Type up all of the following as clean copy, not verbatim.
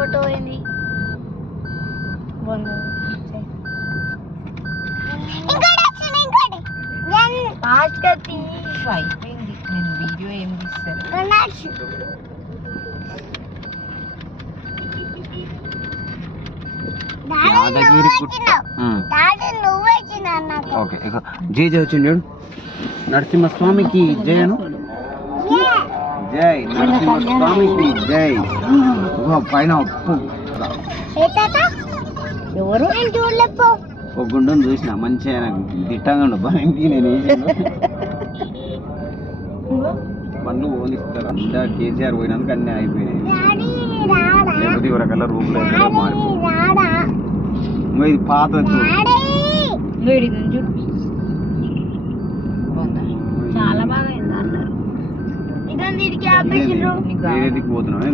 Photo అయింది ఫాస్ట్గా తీసి అయిపోయింది. నేను వీడియో ఏం తీస్తాను. ఓకే జై జై వచ్చింది చూడు. నరసింహస్వామికి జై అను. జై నరసింహస్వామికి జై. పైన ఉప్పు ఎవరు ఒక గుండెను చూసిన మంచిగా దిట్టంగా ఉండబ్బా. ఇంటికి నేను వేసాను పనులు ఓనిస్తారు. అంతా కేసీఆర్ పోయినందుకు అన్నీ అయిపోయినాయి. లేకపోతే ఇవరకల్లా రూపులో మారిపోయి ఇది పాత చాలా బాగా అన్నారు. వేరేదికి పోతున్నాను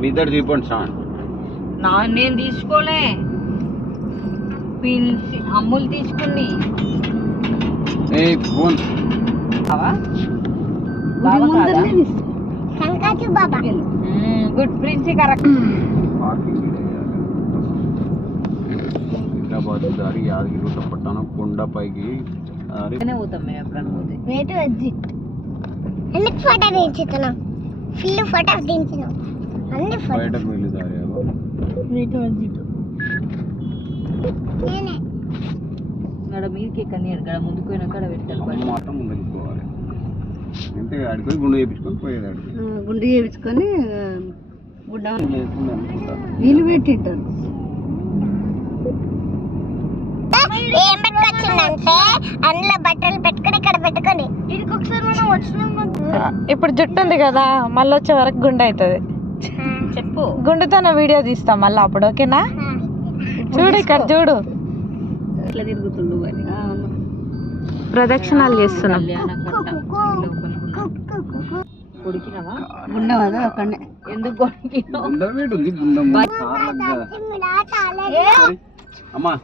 మీ ఇద్దరు చూపండి సార్. నేను తీసుకోలే, అమ్ములు తీసుకుని phone good prince correct. Hyderabad దారి యాదగిరి పట్టాను కొండపైకి పోతాం మేము ఎప్పుడన్నా పోతే. ఫోటో దించుతున్నాం, ఫుల్ ఫోటో దించినాం అన్ని బయటకు వెళ్ళి దారి మీదకి ఎక్కని గడ ముందుకు పోయినా కాడ పెట్టాలి. మాత్రం ముందుకు పోవాలి. అంటే ఆడిపోయి గుండు చేయించుకొని పోయేది. ఆడికి గుండు చేయించుకొని గుడ్డ వీలు పెట్టింటారు. ఏం పెట్టుకొచ్చిందంటే అందులో బట్టలు పెట్టుకొని ఇక్కడ పెట్టుకొని ఇదికి ఒకసారి మనం వచ్చినాం. ఇప్పుడు జుట్టు ఉంది కదా, మళ్ళీ వచ్చే వరకు గుండె అవుతుంది. చెప్పు, గుండెతో వీడియో తీస్తాం మళ్ళీ అప్పుడు. ఓకేనా? చూడు ఇక్కడ చూడు, ఇట్లా తిరుగుతుండు అని ప్రదక్షిణాలు చేస్తున్నాం. కొడికినావా గుండవదా అక్కడనే? ఎందుకు అమ్మా